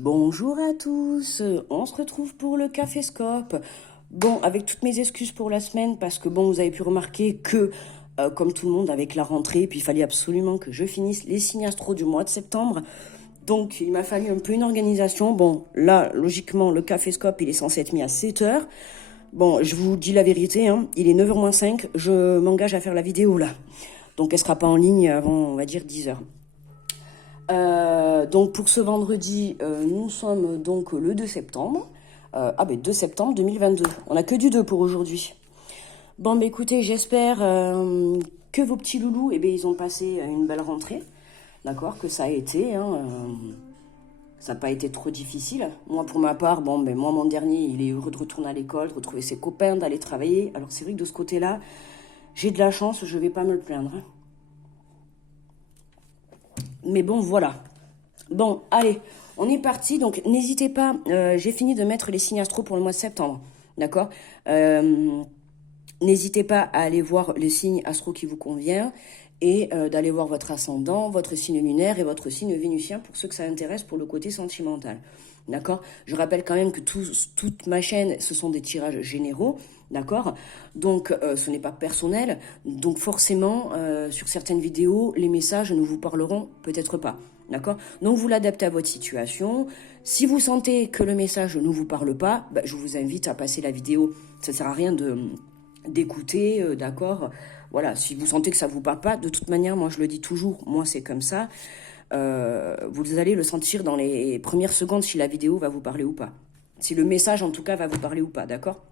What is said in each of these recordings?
Bonjour à tous, on se retrouve pour le Caféscope. Bon, avec toutes mes excuses pour la semaine, parce que bon, vous avez pu remarquer que, comme tout le monde, avec la rentrée, puis il fallait absolument que je finisse les signes astro du mois de septembre. Donc, il m'a fallu un peu une organisation. Bon, là, logiquement, le Caféscope, il est censé être mis à 7 heures. Bon, je vous dis la vérité, hein, il est 9h moins 5, je m'engage à faire la vidéo là. Donc, elle sera pas en ligne avant, on va dire, 10 heures. Donc pour ce vendredi, nous sommes donc le 2 septembre. 2 septembre 2022. On n'a que du 2 pour aujourd'hui. Bon, écoutez, j'espère que vos petits loulous, ils ont passé une belle rentrée. D'accord, que ça a été. Ça n'a pas été trop difficile. Moi, pour ma part, moi, mon dernier, il est heureux de retourner à l'école, de retrouver ses copains, d'aller travailler. Alors c'est vrai que de ce côté-là, j'ai de la chance, je ne vais pas me le plaindre. Mais bon, voilà. Bon, allez, on est parti. Donc, n'hésitez pas. J'ai fini de mettre les signes astro pour le mois de septembre. D'accord. N'hésitez pas à aller voir le signe astro qui vous convient et d'aller voir votre ascendant, votre signe lunaire et votre signe vénusien pour ceux que ça intéresse pour le côté sentimental. D'accord. Je rappelle quand même que toute ma chaîne, ce sont des tirages généraux. D'accord. Donc, ce n'est pas personnel. Donc, forcément, sur certaines vidéos, les messages ne vous parleront peut-être pas. D'accord. Donc, vous l'adaptez à votre situation. Si vous sentez que le message ne vous parle pas, je vous invite à passer la vidéo. Ça ne sert à rien d'écouter, d'accord. Voilà, si vous sentez que ça ne vous parle pas, de toute manière, moi, je le dis toujours, moi, c'est comme ça. Vous allez le sentir dans les premières secondes si la vidéo va vous parler ou pas. Si le message, en tout cas, va vous parler ou pas, d'accord.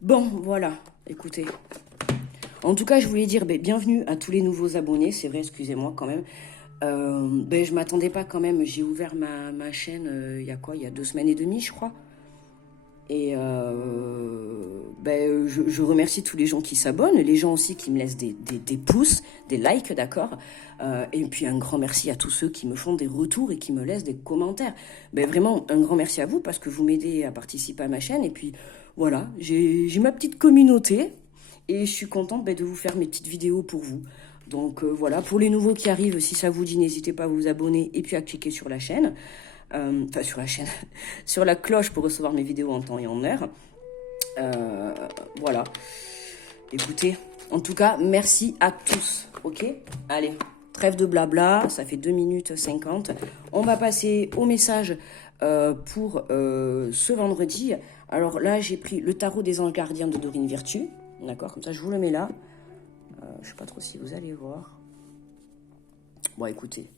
Bon, voilà, écoutez. En tout cas, je voulais dire bienvenue à tous les nouveaux abonnés. C'est vrai, excusez-moi quand même. Je m'attendais pas quand même. J'ai ouvert ma chaîne il y a quoi? Il y a 2 semaines et demie, je crois. Et je remercie tous les gens qui s'abonnent, les gens aussi qui me laissent des pouces, des likes, d'accord. Et puis un grand merci à tous ceux qui me font des retours et qui me laissent des commentaires. Vraiment, un grand merci à vous parce que vous m'aidez à participer à ma chaîne. Et puis voilà, j'ai ma petite communauté et je suis contente de vous faire mes petites vidéos pour vous. Donc voilà, pour les nouveaux qui arrivent, si ça vous dit, n'hésitez pas à vous abonner et puis à cliquer sur la chaîne. Sur la chaîne, sur la cloche pour recevoir mes vidéos en temps et en heure. Voilà. Écoutez, en tout cas, merci à tous. Ok? Allez, trêve de blabla, ça fait 2 minutes 50. On va passer au message pour ce vendredi. Alors là, j'ai pris le tarot des anges gardiens de Dorine Virtue. D'accord? Comme ça, je vous le mets là. Je sais pas trop si vous allez voir. Bon, écoutez.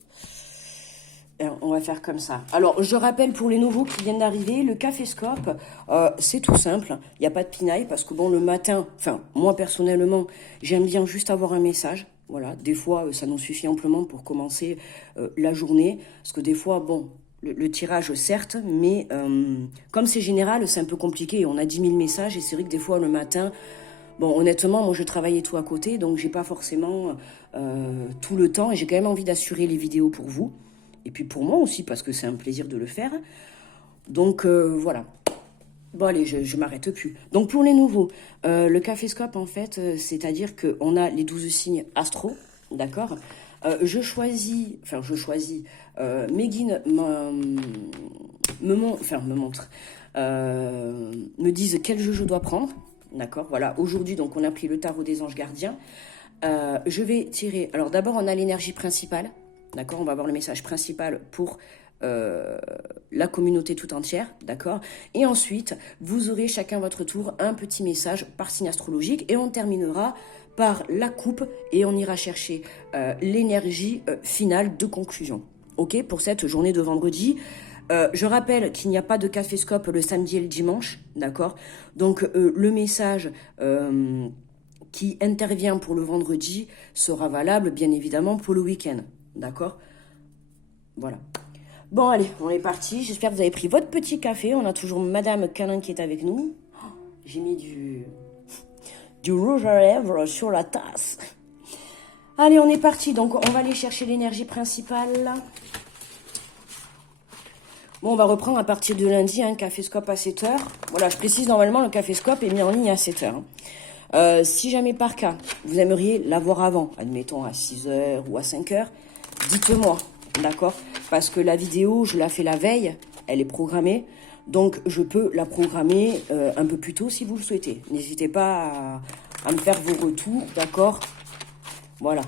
On va faire comme ça. Alors, je rappelle pour les nouveaux qui viennent d'arriver, le Caféscope, c'est tout simple. Il n'y a pas de pinaille parce que bon, le matin, moi personnellement, j'aime bien juste avoir un message. Voilà, des fois, ça nous suffit amplement pour commencer la journée. Parce que des fois, bon, le tirage, certes, mais comme c'est général, c'est un peu compliqué. On a 10 000 messages et c'est vrai que des fois, le matin... Bon, honnêtement, moi, je travaille et tout à côté, donc j'ai pas forcément tout le temps et j'ai quand même envie d'assurer les vidéos pour vous. Et puis pour moi aussi, parce que c'est un plaisir de le faire. Donc voilà. Bon allez, je m'arrête plus. Donc pour les nouveaux, le Caféscope en fait, c'est-à-dire qu'on a les 12 signes astro, d'accord. Je choisis, mes guides me montrent, me disent quel jeu je dois prendre, d'accord. Voilà, aujourd'hui donc on a pris le tarot des anges gardiens. Je vais tirer, alors d'abord on a l'énergie principale. D'accord, on va avoir le message principal pour la communauté tout entière, d'accord. Et ensuite, vous aurez chacun votre tour un petit message par signe astrologique et on terminera par la coupe et on ira chercher l'énergie finale de conclusion. Ok, pour cette journée de vendredi. Je rappelle qu'il n'y a pas de Caféscope le samedi et le dimanche, d'accord. Donc le message qui intervient pour le vendredi sera valable bien évidemment pour le week-end. D'accord? Voilà. Bon, allez, on est parti. J'espère que vous avez pris votre petit café. On a toujours Madame Canin qui est avec nous. Oh, j'ai mis du rouge à lèvres sur la tasse. Allez, on est parti. Donc, on va aller chercher l'énergie principale. Bon, on va reprendre à partir de lundi, un Caféscope à 7 heures. Voilà, je précise, normalement, le Caféscope est mis en ligne à 7 heures. Si jamais par cas, vous aimeriez l'avoir avant, admettons à 6 heures ou à 5 heures, dites-moi. d'accord? Parce que la vidéo, je la fais la veille, elle est programmée. Donc, je peux la programmer un peu plus tôt si vous le souhaitez. N'hésitez pas à me faire vos retours, d'accord? Voilà.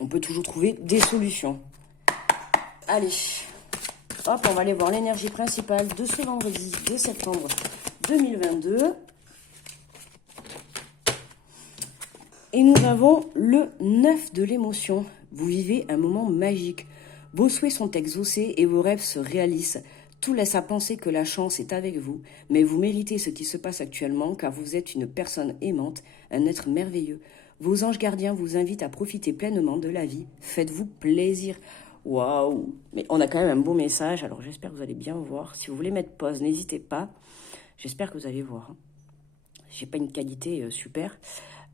On peut toujours trouver des solutions. Allez, hop, on va aller voir l'énergie principale de ce vendredi 2 septembre 2022. Et nous avons le 9 de l'émotion. Vous vivez un moment magique. Vos souhaits sont exaucés et vos rêves se réalisent. Tout laisse à penser que la chance est avec vous, mais vous méritez ce qui se passe actuellement car vous êtes une personne aimante, un être merveilleux. Vos anges gardiens vous invitent à profiter pleinement de la vie. Faites-vous plaisir. Waouh! Mais on a quand même un beau message, alors j'espère que vous allez bien voir. Si vous voulez mettre pause, n'hésitez pas. J'espère que vous allez voir. J'ai pas une qualité super.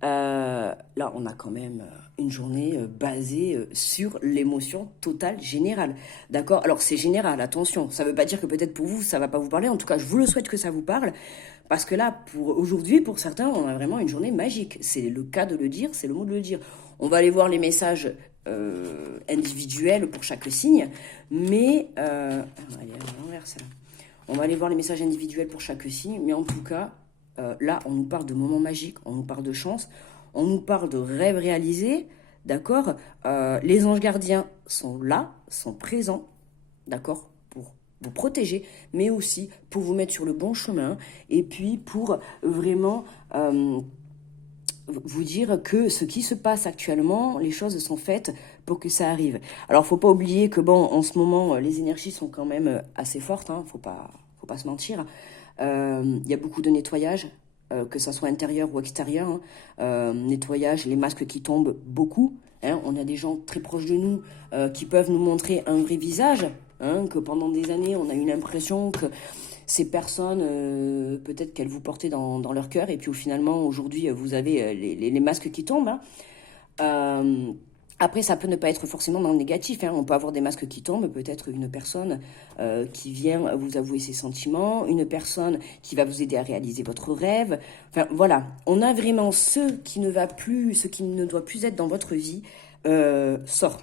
Là, on a quand même une journée basée sur l'émotion totale générale. D'accord? Alors, c'est général, attention. Ça ne veut pas dire que peut-être pour vous, ça ne va pas vous parler. En tout cas, je vous le souhaite que ça vous parle. Parce que là, pour aujourd'hui, pour certains, on a vraiment une journée magique. C'est le cas de le dire, c'est le mot de le dire. On va aller voir les messages individuels pour chaque signe. Mais, allez, à l'envers, ça. On va aller voir les messages individuels pour chaque signe. Mais en tout cas... là, on nous parle de moments magiques, on nous parle de chance, on nous parle de rêves réalisés, d'accord? Les anges gardiens sont là, sont présents, d'accord? Pour vous protéger, mais aussi pour vous mettre sur le bon chemin, et puis pour vraiment vous dire que ce qui se passe actuellement, les choses sont faites pour que ça arrive. Alors, faut pas oublier que, bon, en ce moment, les énergies sont quand même assez fortes, hein, faut pas se mentir. Il y a beaucoup de nettoyage, que ça soit intérieur ou extérieur. Hein. Nettoyage, les masques qui tombent, beaucoup. Hein. On a des gens très proches de nous qui peuvent nous montrer un vrai visage. Hein, que pendant des années, on a eu l'impression que ces personnes, peut-être qu'elles vous portaient dans leur cœur. Et puis finalement, aujourd'hui, vous avez les masques qui tombent. Hein. Après, ça peut ne pas être forcément dans le négatif. Hein. On peut avoir des masques qui tombent, peut-être une personne qui vient vous avouer ses sentiments, une personne qui va vous aider à réaliser votre rêve. Enfin, voilà. On a vraiment ce qui ne va plus, ce qui ne doit plus être dans votre vie, sort.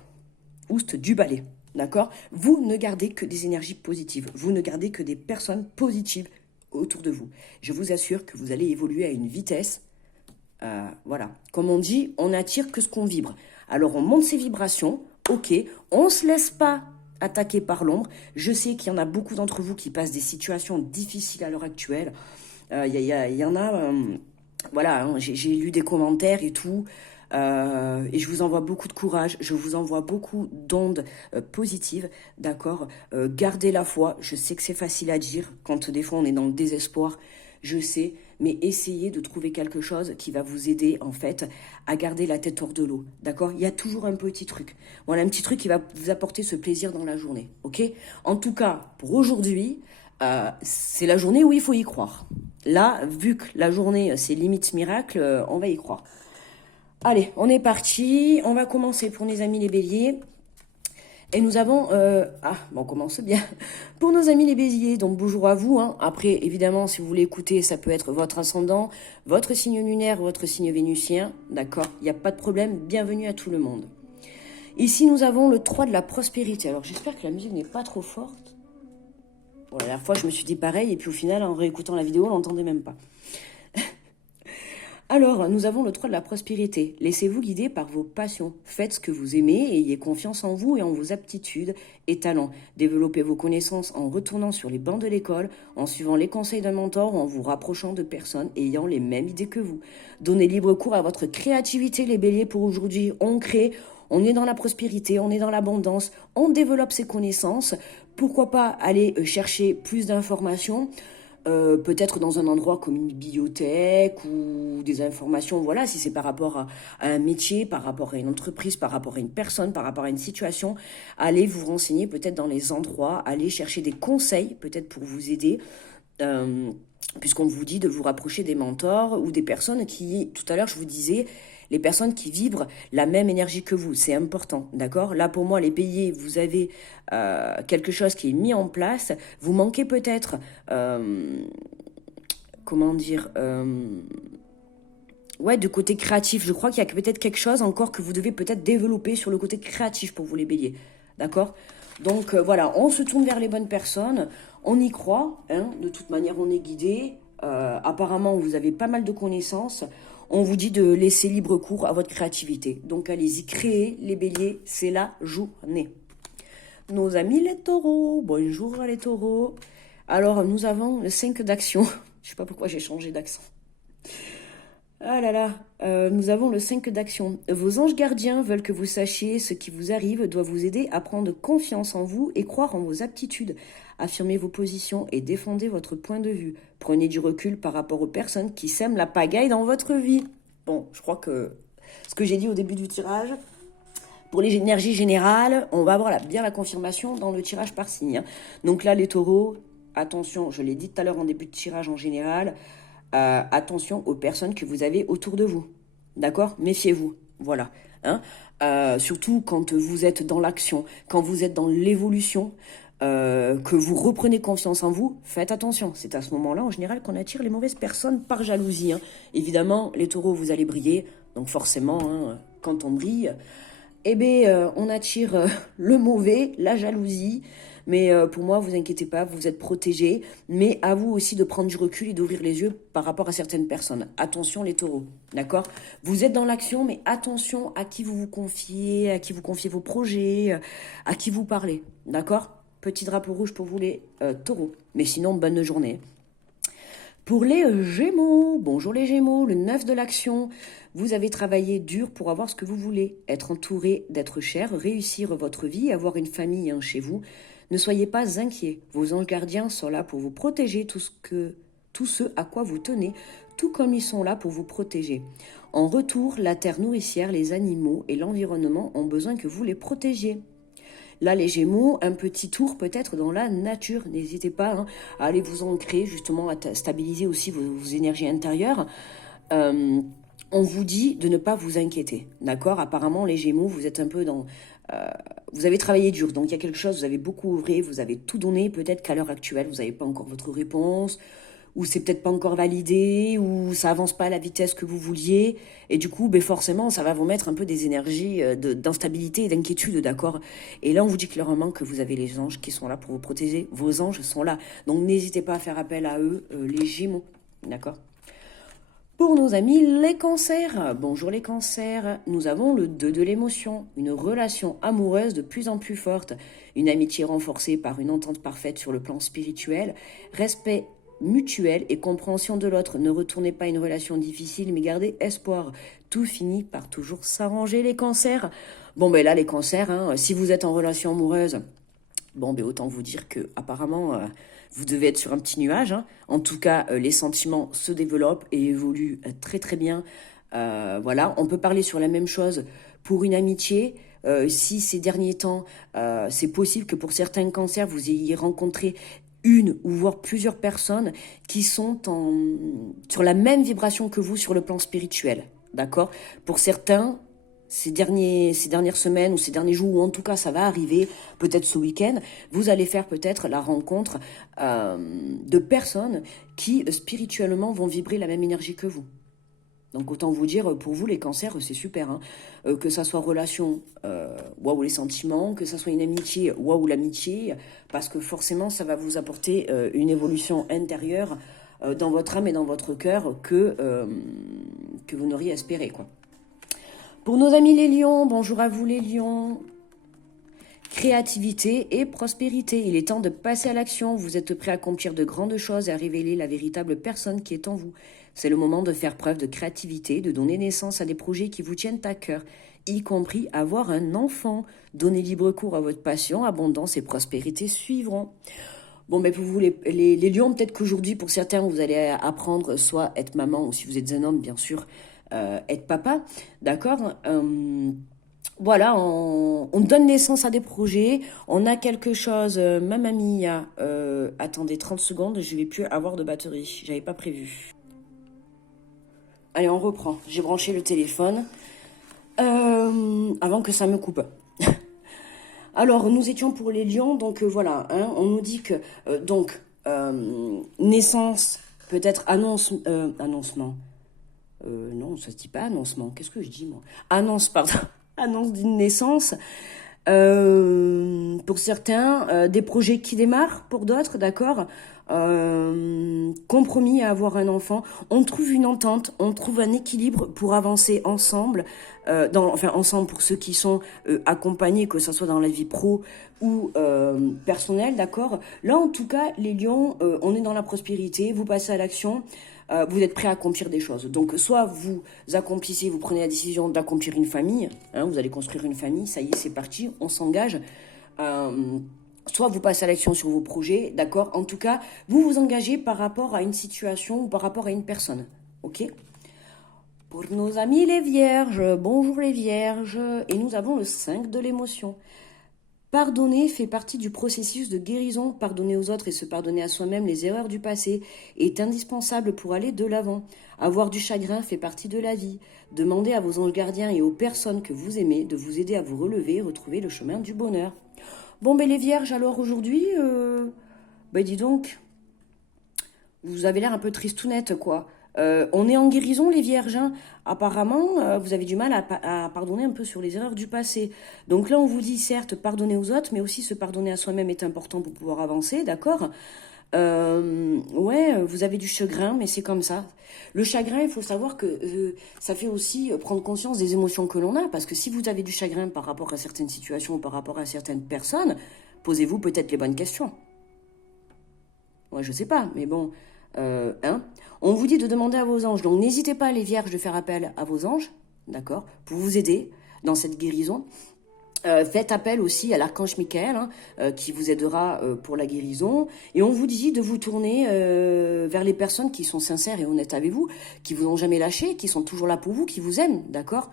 Oust du balai. D'accord? Vous ne gardez que des énergies positives. Vous ne gardez que des personnes positives autour de vous. Je vous assure que vous allez évoluer à une vitesse. Voilà. Comme on dit, on n'attire que ce qu'on vibre. Alors, on monte ses vibrations, ok, on ne se laisse pas attaquer par l'ombre. Je sais qu'il y en a beaucoup d'entre vous qui passent des situations difficiles à l'heure actuelle. Y en a, voilà, hein, j'ai lu des commentaires et tout, et je vous envoie beaucoup de courage, je vous envoie beaucoup d'ondes positives, d'accord? Gardez la foi, je sais que c'est facile à dire, quand des fois on est dans le désespoir, je sais, mais essayez de trouver quelque chose qui va vous aider, en fait, à garder la tête hors de l'eau, d'accord? Il y a toujours un petit truc. Voilà, un petit truc qui va vous apporter ce plaisir dans la journée, ok? En tout cas, pour aujourd'hui, c'est la journée où il faut y croire. Là, vu que la journée, c'est limite miracle, on va y croire. Allez, on est parti. On va commencer pour nos amis les béliers. Et nous avons... on commence bien. Pour nos amis les béliers, donc bonjour à vous. Hein. Après, évidemment, si vous voulez écouter, ça peut être votre ascendant, votre signe lunaire, votre signe vénusien. D'accord? Il n'y a pas de problème. Bienvenue à tout le monde. Ici, nous avons le 3 de la prospérité. Alors, j'espère que la musique n'est pas trop forte. Bon, la dernière fois, je me suis dit pareil. Et puis, au final, en réécoutant la vidéo, on l'entendait même pas. Alors, nous avons le 3 de la prospérité. Laissez-vous guider par vos passions. Faites ce que vous aimez et ayez confiance en vous et en vos aptitudes et talents. Développez vos connaissances en retournant sur les bancs de l'école, en suivant les conseils d'un mentor ou en vous rapprochant de personnes ayant les mêmes idées que vous. Donnez libre cours à votre créativité, les béliers, pour aujourd'hui. On crée, on est dans la prospérité, on est dans l'abondance, on développe ses connaissances. Pourquoi pas aller chercher plus d'informations ? Peut-être dans un endroit comme une bibliothèque ou des informations, voilà, si c'est par rapport à un métier, par rapport à une entreprise, par rapport à une personne, par rapport à une situation, allez vous renseigner peut-être dans les endroits, allez chercher des conseils peut-être pour vous aider, puisqu'on vous dit de vous rapprocher des mentors ou des personnes qui, tout à l'heure je vous disais, les personnes qui vibrent la même énergie que vous, c'est important, d'accord? Là, pour moi, les béliers, vous avez quelque chose qui est mis en place. Vous manquez peut-être, du côté créatif. Je crois qu'il y a peut-être quelque chose encore que vous devez peut-être développer sur le côté créatif pour vous, les béliers. D'accord? Donc voilà, on se tourne vers les bonnes personnes, on y croit, hein, de toute manière on est guidé. Apparemment vous avez pas mal de connaissances. On vous dit de laisser libre cours à votre créativité. Donc allez-y, créez les béliers, c'est la journée. Nos amis les taureaux, bonjour les taureaux. Alors nous avons le 5 d'action. Je sais pas pourquoi j'ai changé d'accent. Ah là là, nous avons le 5 d'action. Vos anges gardiens veulent que vous sachiez ce qui vous arrive, doit vous aider à prendre confiance en vous et croire en vos aptitudes. Affirmez vos positions et défendez votre point de vue. Prenez du recul par rapport aux personnes qui sèment la pagaille dans votre vie. Bon, je crois que ce que j'ai dit au début du tirage, pour les énergies générales, on va avoir bien la confirmation dans le tirage par signe, hein. Donc là, les taureaux, attention, je l'ai dit tout à l'heure en début de tirage en général, attention aux personnes que vous avez autour de vous. D'accord? Méfiez-vous. Voilà. Hein, surtout quand vous êtes dans l'action, quand vous êtes dans l'évolution, que vous reprenez confiance en vous, faites attention. C'est à ce moment-là, en général, qu'on attire les mauvaises personnes par jalousie, hein. Évidemment, les taureaux, vous allez briller. Donc forcément, hein, quand on brille, eh bien, on attire le mauvais, la jalousie. Mais pour moi, vous inquiétez pas, vous êtes protégés. Mais à vous aussi de prendre du recul et d'ouvrir les yeux par rapport à certaines personnes. Attention les taureaux, d'accord? Vous êtes dans l'action, mais attention à qui vous vous confiez, à qui vous confiez vos projets, à qui vous parlez, d'accord? Petit drapeau rouge pour vous les taureaux. Mais sinon, bonne journée. Pour les Gémeaux, bonjour les Gémeaux, le 9 de l'action, vous avez travaillé dur pour avoir ce que vous voulez, être entouré d'être cher, réussir votre vie, avoir une famille chez vous. Ne soyez pas inquiets, vos anges gardiens sont là pour vous protéger tout ce à quoi vous tenez, tout comme ils sont là pour vous protéger. En retour, la terre nourricière, les animaux et l'environnement ont besoin que vous les protégiez. Là, les Gémeaux, un petit tour peut-être dans la nature. N'hésitez pas à aller vous ancrer, justement, à stabiliser aussi vos énergies intérieures. On vous dit de ne pas vous inquiéter, d'accord? Apparemment, les Gémeaux, vous êtes un peu dans... vous avez travaillé dur, donc il y a quelque chose, vous avez beaucoup œuvré, vous avez tout donné. Peut-être qu'à l'heure actuelle, vous n'avez pas encore votre réponse, ou c'est peut-être pas encore validé, ou ça avance pas à la vitesse que vous vouliez, et du coup, forcément, ça va vous mettre un peu des énergies d'instabilité et d'inquiétude, d'accord? Et là, on vous dit clairement que vous avez les anges qui sont là pour vous protéger, vos anges sont là, donc n'hésitez pas à faire appel à eux, les Gémeaux, d'accord? Pour nos amis les cancers, bonjour les cancers, nous avons le 2 de l'émotion, une relation amoureuse de plus en plus forte, une amitié renforcée par une entente parfaite sur le plan spirituel, respect mutuel et compréhension de l'autre. Ne retournez pas une relation difficile, mais gardez espoir. Tout finit par toujours s'arranger les cancers. Bon là les cancers, si vous êtes en relation amoureuse, autant vous dire que apparemment vous devez être sur un petit nuage, hein. En tout cas, les sentiments se développent et évoluent très très bien. Voilà, on peut parler sur la même chose pour une amitié. Si ces derniers temps, c'est possible que pour certains cancers, vous ayez rencontré une ou voire plusieurs personnes qui sont sur la même vibration que vous sur le plan spirituel. D'accord? Pour certains, ces dernières semaines ou ces derniers jours, ou en tout cas ça va arriver, peut-être ce week-end, vous allez faire peut-être la rencontre de personnes qui spirituellement vont vibrer la même énergie que vous. Donc autant vous dire, pour vous les cancers, c'est super, hein. Que ça soit relation, waouh les sentiments, que ça soit une amitié, waouh l'amitié, parce que forcément ça va vous apporter une évolution intérieure dans votre âme et dans votre cœur que vous n'auriez espéré, quoi. Pour nos amis les lions, bonjour à vous les lions. Créativité et prospérité. Il est temps de passer à l'action. Vous êtes prêt à accomplir de grandes choses et à révéler la véritable personne qui est en vous. C'est le moment de faire preuve de créativité, de donner naissance à des projets qui vous tiennent à cœur, y compris avoir un enfant. Donnez libre cours à votre passion, abondance et prospérité suivront. Pour vous les lions, peut-être qu'aujourd'hui, pour certains, vous allez apprendre soit être maman, ou si vous êtes un homme, bien sûr, être papa, d'accord? Voilà, on donne naissance à des projets, on a quelque chose, Mamma Mia, attendez 30 secondes, je vais plus avoir de batterie, j'avais pas prévu. Allez, on reprend, j'ai branché le téléphone, avant que ça me coupe. Alors, nous étions pour les lions, donc voilà, on nous dit que, naissance, peut-être annoncement, non, ça se dit pas annoncement, qu'est-ce que je dis moi? Annonce, pardon. Annonce d'une naissance. Pour certains, des projets qui démarrent, pour d'autres, d'accord. Compromis à avoir un enfant. On trouve une entente, on trouve un équilibre pour avancer ensemble. Enfin, ensemble pour ceux qui sont accompagnés, que ce soit dans la vie pro ou personnelle, d'accord. Là, en tout cas, les lions, on est dans la prospérité, vous passez à l'action. Vous êtes prêt à accomplir des choses. Donc, soit vous accomplissez, vous prenez la décision d'accomplir une famille, hein, vous allez construire une famille, ça y est, c'est parti, on s'engage. Soit vous passez à l'action sur vos projets, d'accord. En tout cas, vous vous engagez par rapport à une situation ou par rapport à une personne, ok. Pour nos amis les vierges, bonjour les vierges, et nous avons le 5 de l'émotion. Pardonner fait partie du processus de guérison. Pardonner aux autres et se pardonner à soi-même les erreurs du passé est indispensable pour aller de l'avant. Avoir du chagrin fait partie de la vie. Demandez à vos anges gardiens et aux personnes que vous aimez de vous aider à vous relever et retrouver le chemin du bonheur. Bon, ben les vierges, alors aujourd'hui, dis donc, vous avez l'air un peu tristounette, quoi. On est en guérison, les vierges, hein. Apparemment, vous avez du mal à pardonner un peu sur les erreurs du passé. Donc là, on vous dit, certes, pardonner aux autres, mais aussi se pardonner à soi-même est important pour pouvoir avancer, d'accord. Ouais, vous avez du chagrin, mais c'est comme ça. Le chagrin, il faut savoir que ça fait aussi prendre conscience des émotions que l'on a, parce que si vous avez du chagrin par rapport à certaines situations, par rapport à certaines personnes, posez-vous peut-être les bonnes questions. Ouais, je sais pas, mais bon, hein. On vous dit de demander à vos anges, donc n'hésitez pas, les vierges, de faire appel à vos anges, d'accord, pour vous aider dans cette guérison. Faites appel aussi à l'archange Michael, hein, qui vous aidera pour la guérison. Et on vous dit de vous tourner vers les personnes qui sont sincères et honnêtes avec vous, qui vous ont jamais lâché, qui sont toujours là pour vous, qui vous aiment, d'accord.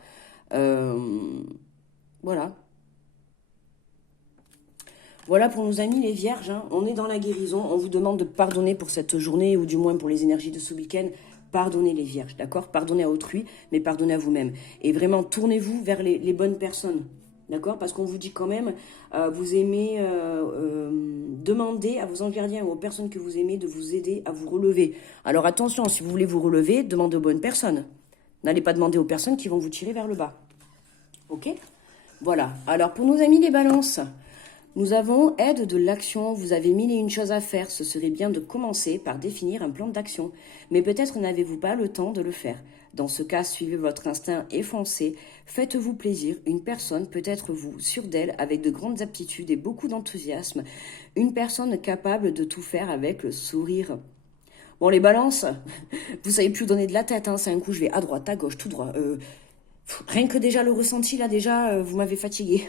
Voilà. Voilà pour nos amis les vierges, hein. On est dans la guérison, on vous demande de pardonner pour cette journée, ou du moins pour les énergies de ce week-end. Pardonnez les vierges, d'accord. Pardonnez à autrui, mais pardonnez à vous-même. Et vraiment, tournez-vous vers les bonnes personnes. D'accord. Parce qu'on vous dit quand même, vous aimez demander à vos anges gardiens ou aux personnes que vous aimez de vous aider à vous relever. Alors attention, si vous voulez vous relever, demandez aux bonnes personnes. N'allez pas demander aux personnes qui vont vous tirer vers le bas. Ok. Voilà. Alors pour nos amis les balances, nous avons aide de l'action. Vous avez mille et une choses à faire. Ce serait bien de commencer par définir un plan d'action. Mais peut-être n'avez-vous pas le temps de le faire. Dans ce cas, suivez votre instinct et foncez. Faites-vous plaisir. Une personne peut être vous, sûre d'elle, avec de grandes aptitudes et beaucoup d'enthousiasme. Une personne capable de tout faire avec le sourire. Bon, les balances, vous savez plus où donner de la tête, hein. C'est un coup, je vais à droite, à gauche, tout droit. Rien que déjà le ressenti, là, déjà, vous m'avez fatigué.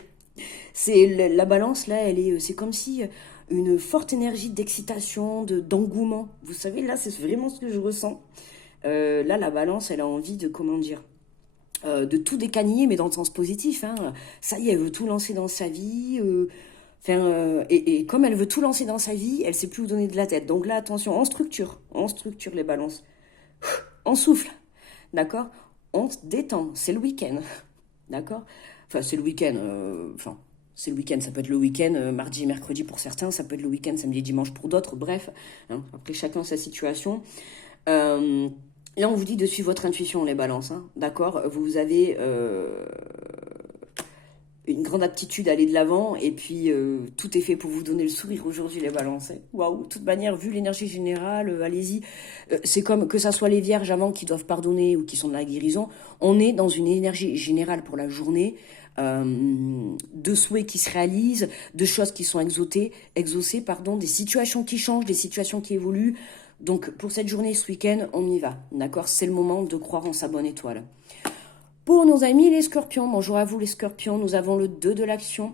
C'est la balance, là, c'est comme si une forte énergie d'excitation, d'engouement. Vous savez, là, c'est vraiment ce que je ressens. Là, la balance, elle a envie de, comment dire, de tout décaniller, mais dans le sens positif, hein. Ça y est, elle veut tout lancer dans sa vie. Et comme elle veut tout lancer dans sa vie, elle sait plus où donner de la tête. Donc là, attention, on structure les balances. On souffle, d'accord. On se détend, c'est le week-end, d'accord. Enfin, c'est le week-end, c'est le week-end, ça peut être le week-end, mardi et mercredi pour certains, ça peut être le week-end, samedi et dimanche pour d'autres, bref, hein, après chacun sa situation. Là, on vous dit de suivre votre intuition, les balances, hein, d'accord. Vous avez une grande aptitude à aller de l'avant, et puis tout est fait pour vous donner le sourire aujourd'hui, les balances. Waouh, de toute manière, vu l'énergie générale, allez-y. C'est comme que ça soit les vierges avant qui doivent pardonner ou qui sont dans la guérison, on est dans une énergie générale pour la journée, de souhaits qui se réalisent, de choses qui sont exaucées, des situations qui changent, des situations qui évoluent. Donc pour cette journée, ce week-end, on y va, d'accord. C'est le moment de croire en sa bonne étoile. Pour nos amis les scorpions, bonjour à vous les scorpions, nous avons le 2 de l'action.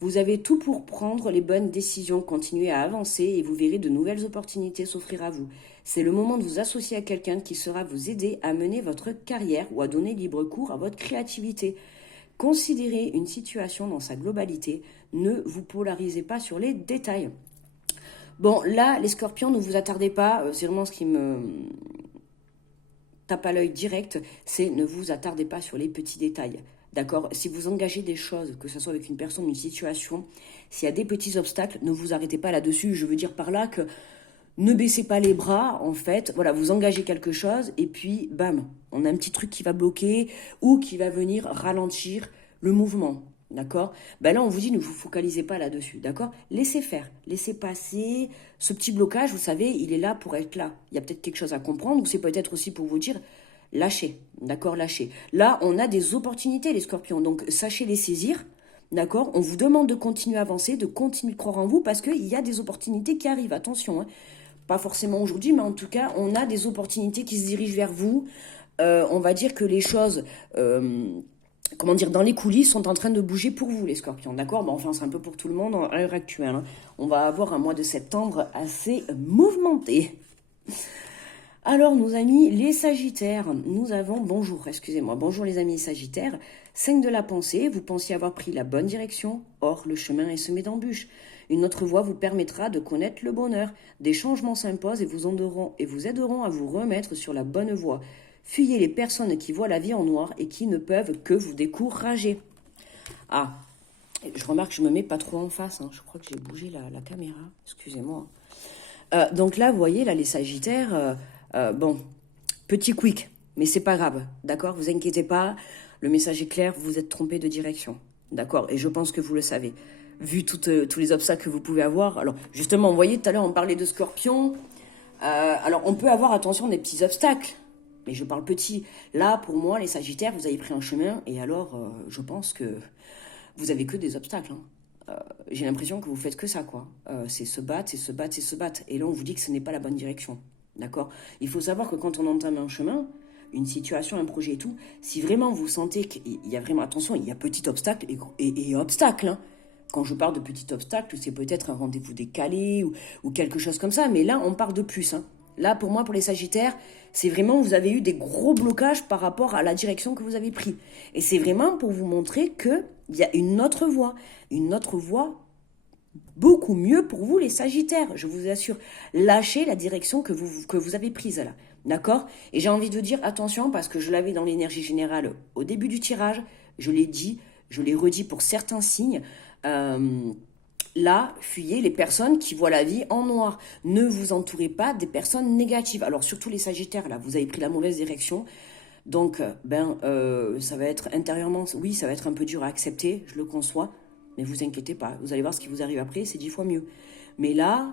Vous avez tout pour prendre les bonnes décisions, continuez à avancer et vous verrez de nouvelles opportunités s'offrir à vous. C'est le moment de vous associer à quelqu'un qui saura vous aider à mener votre carrière ou à donner libre cours à votre créativité. Considérez une situation dans sa globalité, ne vous polarisez pas sur les détails. Bon, là, les scorpions, ne vous attardez pas, c'est vraiment ce qui me tape à l'œil direct, c'est ne vous attardez pas sur les petits détails. D'accord. Si vous engagez des choses, que ce soit avec une personne, une situation, s'il y a des petits obstacles, ne vous arrêtez pas là-dessus. Je veux dire par là que ne baissez pas les bras, en fait. Voilà, vous engagez quelque chose et puis, bam, on a un petit truc qui va bloquer ou qui va venir ralentir le mouvement. D'accord? Ben là, on vous dit, ne vous focalisez pas là-dessus. D'accord? Laissez faire, laissez passer. Ce petit blocage, vous savez, il est là pour être là. Il y a peut-être quelque chose à comprendre, ou c'est peut-être aussi pour vous dire, lâchez. D'accord? Lâchez. Là, on a des opportunités, les scorpions. Donc, sachez les saisir. D'accord? On vous demande de continuer à avancer, de continuer de croire en vous, parce qu'il y a des opportunités qui arrivent. Attention, hein. Pas forcément aujourd'hui, mais en tout cas, on a des opportunités qui se dirigent vers vous. On va dire que les choses, comment dire, dans les coulisses sont en train de bouger pour vous, les scorpions, d'accord? Bon, enfin, c'est un peu pour tout le monde à l'heure actuelle, hein. On va avoir un mois de septembre assez mouvementé. Alors, nos amis, les sagittaires, nous avons, bonjour, excusez-moi, bonjour les amis sagittaires, 5 de la pensée, vous pensiez avoir pris la bonne direction, or le chemin est semé d'embûches. Une autre voie vous permettra de connaître le bonheur. Des changements s'imposent et vous aideront à vous remettre sur la bonne voie. Fuyez les personnes qui voient la vie en noir et qui ne peuvent que vous décourager. Ah, je remarque que je me mets pas trop en face, hein. Je crois que j'ai bougé la caméra, excusez-moi. Donc là, vous voyez, là, les sagittaires, bon, petit quick, mais c'est pas grave, d'accord? Vous inquiétez pas, le message est clair, vous vous êtes trompé de direction, d'accord? Et je pense que vous le savez, vu tous les obstacles que vous pouvez avoir. Alors, justement, vous voyez, tout à l'heure, on parlait de scorpion. Alors, on peut avoir, attention, des petits obstacles, mais je parle petit. Là, pour moi, les sagittaires, vous avez pris un chemin, et alors, je pense que vous avez que des obstacles, hein. J'ai l'impression que vous faites que ça, quoi. C'est se battre, c'est se battre, c'est se battre. Et là, on vous dit que ce n'est pas la bonne direction. D'accord? Il faut savoir que quand on entame un chemin, une situation, un projet et tout, si vraiment vous sentez qu'il y a vraiment, attention, il y a petit obstacle et obstacle, hein. Quand je parle de petit obstacle, c'est peut-être un rendez-vous décalé ou quelque chose comme ça. Mais là, on parle de plus, hein. Là, pour moi, pour les sagittaires, c'est vraiment, vous avez eu des gros blocages par rapport à la direction que vous avez prise. Et c'est vraiment pour vous montrer qu'il y a une autre voie beaucoup mieux pour vous, les sagittaires, je vous assure. Lâchez la direction que vous avez prise là, d'accord? Et j'ai envie de dire attention, parce que je l'avais dans l'énergie générale au début du tirage, je l'ai dit, je l'ai redit pour certains signes. Là, fuyez les personnes qui voient la vie en noir. Ne vous entourez pas des personnes négatives. Alors surtout les sagittaires, là, vous avez pris la mauvaise direction. Donc, ça va être intérieurement, oui, ça va être un peu dur à accepter, je le conçois. Mais vous inquiétez pas, vous allez voir ce qui vous arrive après, c'est 10 fois mieux. Mais là,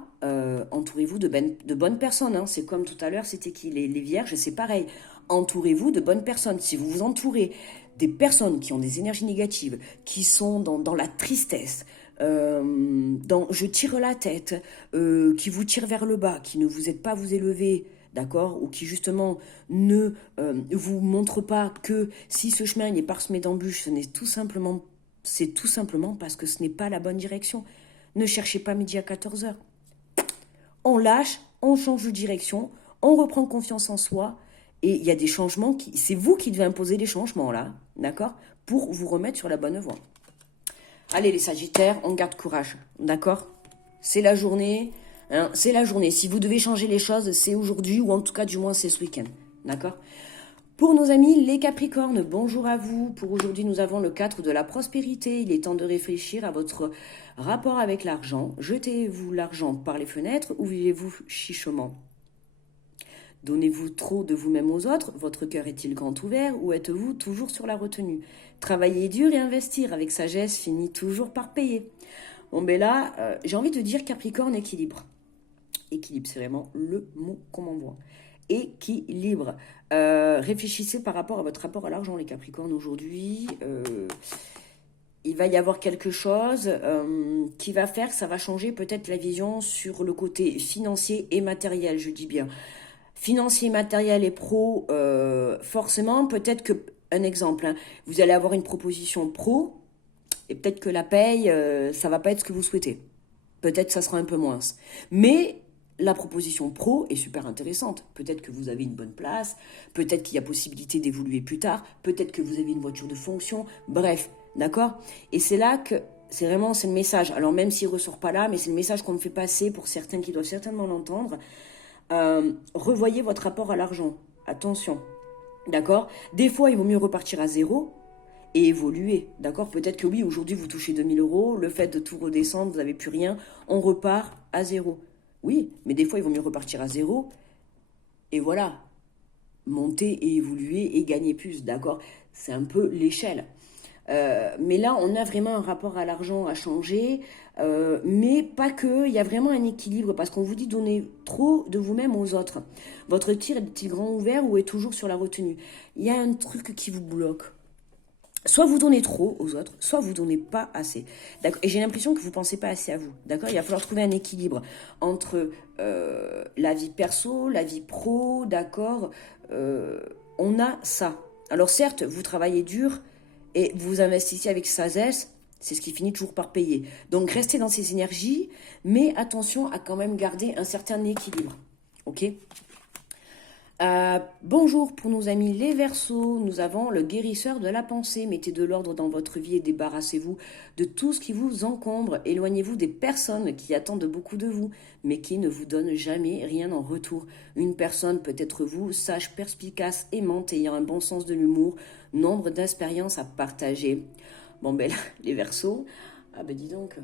entourez-vous de bonnes personnes, hein. C'est comme tout à l'heure, c'était qui les vierges, c'est pareil. Entourez-vous de bonnes personnes. Si vous vous entourez des personnes qui ont des énergies négatives, qui sont dans la tristesse, dans je tire la tête, qui vous tirent vers le bas, qui ne vous aident pas à vous élever, d'accord, ou qui justement ne vous montrent pas que si ce chemin est parsemé d'embûches, c'est tout simplement parce que ce n'est pas la bonne direction. Ne cherchez pas midi à 14h. On lâche, on change de direction, on reprend confiance en soi, et il y a des changements, c'est vous qui devez imposer les changements là, d'accord, pour vous remettre sur la bonne voie. Allez les sagittaires, on garde courage, d'accord? C'est la journée, hein, c'est la journée. Si vous devez changer les choses, c'est aujourd'hui, ou en tout cas du moins c'est ce week-end, d'accord? Pour nos amis les Capricornes, bonjour à vous. Pour aujourd'hui, nous avons le 4 de la prospérité. Il est temps de réfléchir à votre rapport avec l'argent. Jetez-vous l'argent par les fenêtres ou vivez-vous chichement? Donnez-vous trop de vous-même aux autres? Votre cœur est-il grand ouvert ou êtes-vous toujours sur la retenue? Travailler dur et investir avec sagesse finit toujours par payer. Bon, ben là, j'ai envie de dire Capricorne, équilibre. Équilibre, c'est vraiment le mot qu'on m'envoie. Équilibre. Réfléchissez par rapport à votre rapport à l'argent, les Capricornes, aujourd'hui. Il va y avoir quelque chose qui va faire, ça va changer peut-être la vision sur le côté financier et matériel, je dis bien. Financier, matériel et pro, forcément, peut-être que, un exemple, hein, vous allez avoir une proposition pro, et peut-être que la paye, ça va pas être ce que vous souhaitez. Peut-être que ça sera un peu moins. Mais la proposition pro est super intéressante. Peut-être que vous avez une bonne place, peut-être qu'il y a possibilité d'évoluer plus tard, peut-être que vous avez une voiture de fonction, bref, d'accord? Et c'est là que c'est le message. Alors même s'il ne ressort pas là, mais c'est le message qu'on me fait passer pour certains qui doivent certainement l'entendre. Revoyez votre rapport à l'argent. Attention, d'accord? Des fois, il vaut mieux repartir à zéro et évoluer, d'accord? Peut-être que oui, aujourd'hui, vous touchez 2000 euros, le fait de tout redescendre, vous n'avez plus rien, on repart à zéro. Oui, mais des fois, il vaut mieux repartir à zéro. Et voilà, monter et évoluer et gagner plus, d'accord? C'est un peu l'échelle. Mais là, on a vraiment un rapport à l'argent à changer, mais pas que, il y a vraiment un équilibre, parce qu'on vous dit donner trop de vous-même aux autres. Votre tir est-il grand ouvert ou est toujours sur la retenue? Il y a un truc qui vous bloque. Soit vous donnez trop aux autres, soit vous donnez pas assez. D'accord. Et j'ai l'impression que vous pensez pas assez à vous. D'accord. Il va falloir trouver un équilibre entre la vie perso, la vie pro. D'accord. On a ça. Alors certes, vous travaillez dur et vous investissez avec sagesse. C'est ce qui finit toujours par payer. Donc restez dans ces énergies, mais attention à quand même garder un certain équilibre. Ok. Bonjour pour nos amis les Verseaux, nous avons le guérisseur de la pensée. Mettez de l'ordre dans votre vie et débarrassez-vous de tout ce qui vous encombre. Éloignez-vous des personnes qui attendent beaucoup de vous, mais qui ne vous donnent jamais rien en retour. Une personne peut être vous, sage, perspicace, aimante, ayant un bon sens de l'humour, nombre d'expériences à partager. Bon ben là, les Verseaux, ah ben dis donc...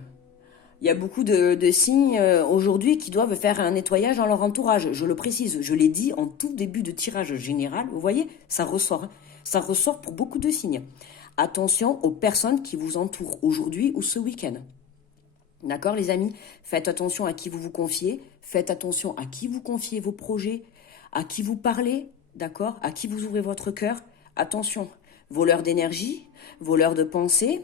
Il y a beaucoup de signes aujourd'hui qui doivent faire un nettoyage dans leur entourage. Je le précise, je l'ai dit en tout début de tirage général. Vous voyez, ça ressort. Hein. Ça ressort pour beaucoup de signes. Attention aux personnes qui vous entourent aujourd'hui ou ce week-end. D'accord, les amis? Faites attention à qui vous vous confiez. Faites attention à qui vous confiez vos projets, à qui vous parlez, d'accord? À qui vous ouvrez votre cœur. Attention, voleurs d'énergie, voleurs de pensée,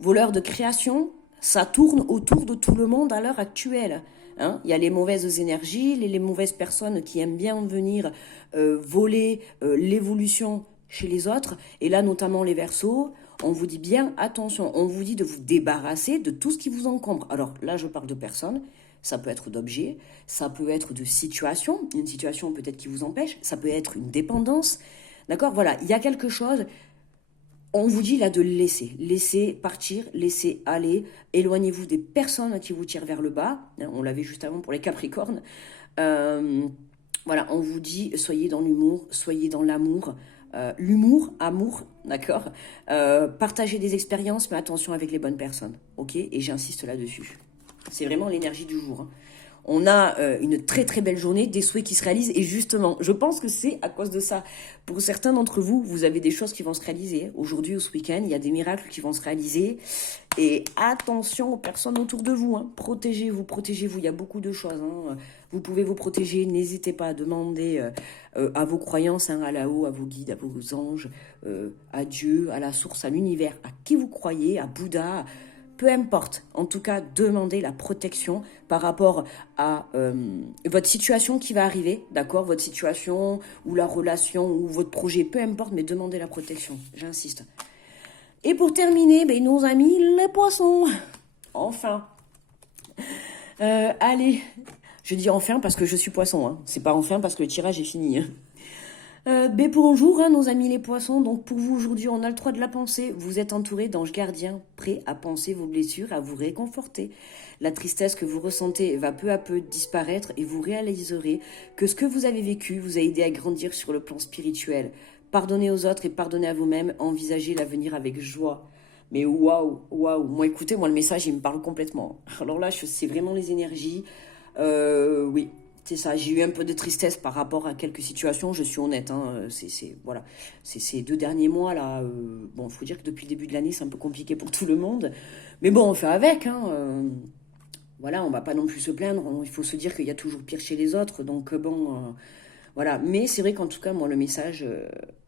voleurs de création. Ça tourne autour de tout le monde à l'heure actuelle. Hein. Il y a les mauvaises énergies, les mauvaises personnes qui aiment bien venir voler l'évolution chez les autres. Et là, notamment les Verseaux, on vous dit bien attention. On vous dit de vous débarrasser de tout ce qui vous encombre. Alors là, je parle de personnes. Ça peut être d'objets, ça peut être de situations. Une situation peut-être qui vous empêche. Ça peut être une dépendance. D'accord. Voilà, il y a quelque chose... On vous dit là de laisser partir, laisser aller, éloignez-vous des personnes qui vous tirent vers le bas, on l'avait juste avant pour les Capricornes, voilà, on vous dit soyez dans l'humour, soyez dans l'amour, l'humour, amour, d'accord, partagez des expériences, mais attention avec les bonnes personnes, ok, et j'insiste là-dessus, c'est vraiment l'énergie du jour, hein. On a une très très belle journée, des souhaits qui se réalisent. Et justement, je pense que c'est à cause de ça. Pour certains d'entre vous, vous avez des choses qui vont se réaliser. Aujourd'hui ou ce week-end, il y a des miracles qui vont se réaliser. Et attention aux personnes autour de vous. Hein. Protégez-vous, protégez-vous. Il y a beaucoup de choses. Hein. Vous pouvez vous protéger. N'hésitez pas à demander à vos croyances, hein, à là-haut, à vos guides, à vos anges, à Dieu, à la source, à l'univers, à qui vous croyez, à Bouddha. Peu importe, en tout cas, demandez la protection par rapport à votre situation qui va arriver, d'accord? Votre situation ou la relation ou votre projet, peu importe, mais demandez la protection, j'insiste. Et pour terminer, ben, nos amis les poissons, enfin. Allez, je dis enfin parce que je suis poisson, hein. C'est pas enfin parce que le tirage est fini. Bonjour hein, nos amis les poissons, donc pour vous aujourd'hui on a le droit de la penser, vous êtes entouré d'anges gardiens, prêts à penser vos blessures, à vous réconforter. La tristesse que vous ressentez va peu à peu disparaître et vous réaliserez que ce que vous avez vécu vous a aidé à grandir sur le plan spirituel. Pardonnez aux autres et pardonnez à vous-même, envisagez l'avenir avec joie. Mais waouh, waouh, moi écoutez, moi le message il me parle complètement. Alors là c'est vraiment les énergies, oui. C'est ça, j'ai eu un peu de tristesse par rapport à quelques situations, je suis honnête, hein, voilà, c'est ces 2 derniers mois là, bon, il faut dire que depuis le début de l'année c'est un peu compliqué pour tout le monde, mais bon, on fait avec, hein, voilà, on va pas non plus se plaindre, il faut se dire qu'il y a toujours pire chez les autres, donc bon, voilà, mais c'est vrai qu'en tout cas, moi, le message,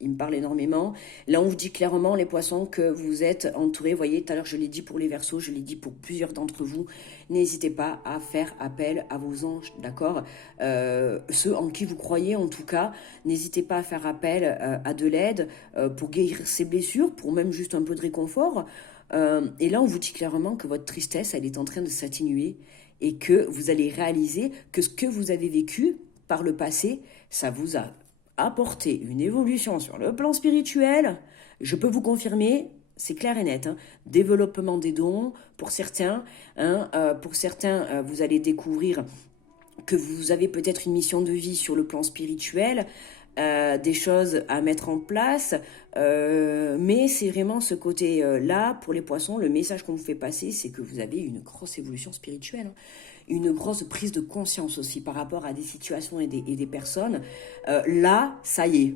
il me parle énormément. Là, on vous dit clairement, les poissons, que vous êtes entourés. Vous voyez, tout à l'heure, je l'ai dit pour les Verseaux, je l'ai dit pour plusieurs d'entre vous. N'hésitez pas à faire appel à vos anges, d'accord? Ceux en qui vous croyez, en tout cas, n'hésitez pas à faire appel à de l'aide pour guérir ces blessures, pour même juste un peu de réconfort. Et là, on vous dit clairement que votre tristesse, elle est en train de s'atténuer et que vous allez réaliser que ce que vous avez vécu par le passé, ça vous a apporté une évolution sur le plan spirituel. Je peux vous confirmer, c'est clair et net. Hein, développement des dons pour certains. Hein, pour certains, vous allez découvrir que vous avez peut-être une mission de vie sur le plan spirituel. Des choses à mettre en place, mais c'est vraiment ce côté-là, pour les poissons, le message qu'on vous fait passer, c'est que vous avez une grosse évolution spirituelle, hein, une grosse prise de conscience aussi par rapport à des situations et des personnes. Là, ça y est,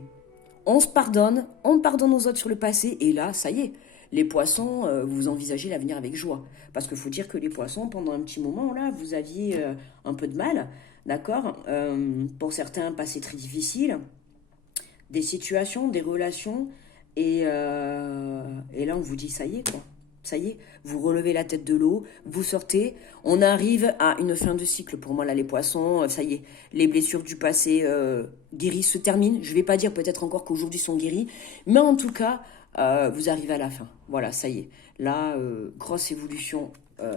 on se pardonne, on pardonne aux autres sur le passé, et là, ça y est, Les poissons, vous envisagez l'avenir avec joie. Parce qu'il faut dire que les poissons, pendant un petit moment, là, vous aviez un peu de mal, d'accord. Pour certains, passé très difficile, des situations, des relations, et là, on vous dit, ça y est, quoi. Ça y est, vous relevez la tête de l'eau, vous sortez, on arrive à une fin de cycle. Pour moi, là, les poissons, ça y est, les blessures du passé guéries se terminent. Je ne vais pas dire peut-être encore qu'aujourd'hui sont guéries, mais en tout cas, vous arrivez à la fin. Voilà, ça y est. Là, grosse évolution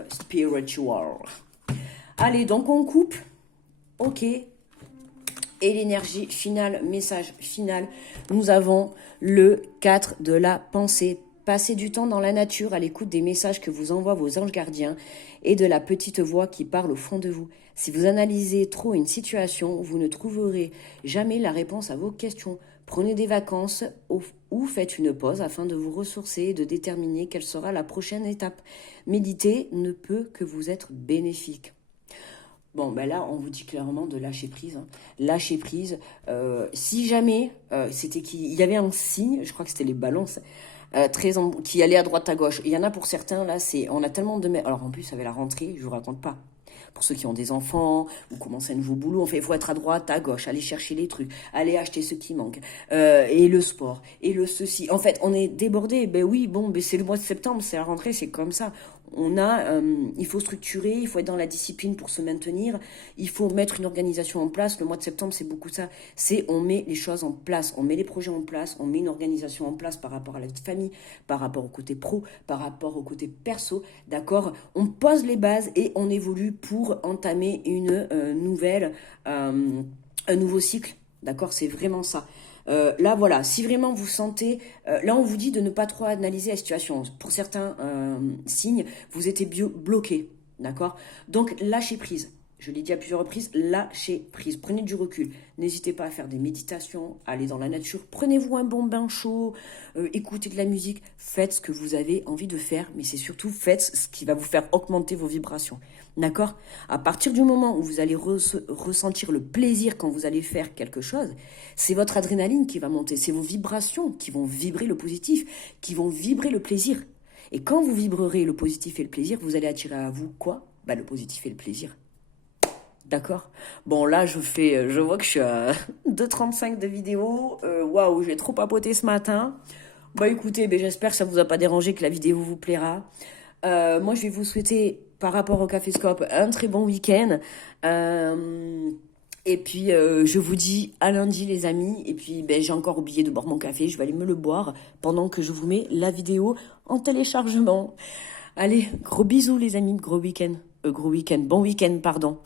spiritual. Allez, donc on coupe. Ok. Et l'énergie finale, message final, nous avons le 4 de la pensée. Passez du temps dans la nature à l'écoute des messages que vous envoient vos anges gardiens et de la petite voix qui parle au fond de vous. Si vous analysez trop une situation, vous ne trouverez jamais la réponse à vos questions. Prenez des vacances ou faites une pause afin de vous ressourcer et de déterminer quelle sera la prochaine étape. Méditer ne peut que vous être bénéfique. Bon, ben là, on vous dit clairement de lâcher prise. Hein. Lâcher prise. Si jamais, c'était qu'il y avait un signe, je crois que c'était les balances, qui allait à droite à gauche. Il y en a pour certains, là, on a tellement de... Alors en plus, avec la rentrée, je vous raconte pas. Pour ceux qui ont des enfants, ou commencent un nouveau boulot, il faut être à droite, à gauche, aller chercher les trucs, aller acheter ce qui manque, et le sport, et le ceci. En fait, on est débordé. Ben oui, bon, ben c'est le mois de septembre, c'est la rentrée, c'est comme ça. Il faut structurer, il faut être dans la discipline pour se maintenir, il faut mettre une organisation en place. Le mois de septembre, c'est beaucoup ça. On met les choses en place, on met les projets en place, on met une organisation en place par rapport à la famille, par rapport au côté pro, par rapport au côté perso, d'accord. On pose les bases et on évolue pour entamer un nouveau cycle, d'accord. C'est vraiment ça. Là, voilà, si vraiment vous sentez... là, on vous dit de ne pas trop analyser la situation. Pour certains signes, vous êtes bloqué, d'accord. Donc, lâchez prise. Je l'ai dit à plusieurs reprises, lâchez prise. Prenez du recul. N'hésitez pas à faire des méditations, aller dans la nature. Prenez-vous un bon bain chaud, écoutez de la musique. Faites ce que vous avez envie de faire, mais c'est surtout faites ce qui va vous faire augmenter vos vibrations. D'accord. À partir du moment où vous allez ressentir le plaisir quand vous allez faire quelque chose, c'est votre adrénaline qui va monter, c'est vos vibrations qui vont vibrer le positif, qui vont vibrer le plaisir. Et quand vous vibrerez le positif et le plaisir, vous allez attirer à vous quoi ? Le positif et le plaisir. D'accord. Bon, là, je vois que je suis à 2h35 de vidéo. Waouh, j'ai trop papoté ce matin. Écoutez, j'espère que ça vous a pas dérangé, que la vidéo vous plaira. Moi, je vais vous souhaiter, par rapport au Caféscope, un très bon week-end. Et puis, je vous dis à lundi, les amis. Et puis, j'ai encore oublié de boire mon café. Je vais aller me le boire pendant que je vous mets la vidéo en téléchargement. Allez, gros bisous, les amis. Gros week-end. Bon week-end, pardon.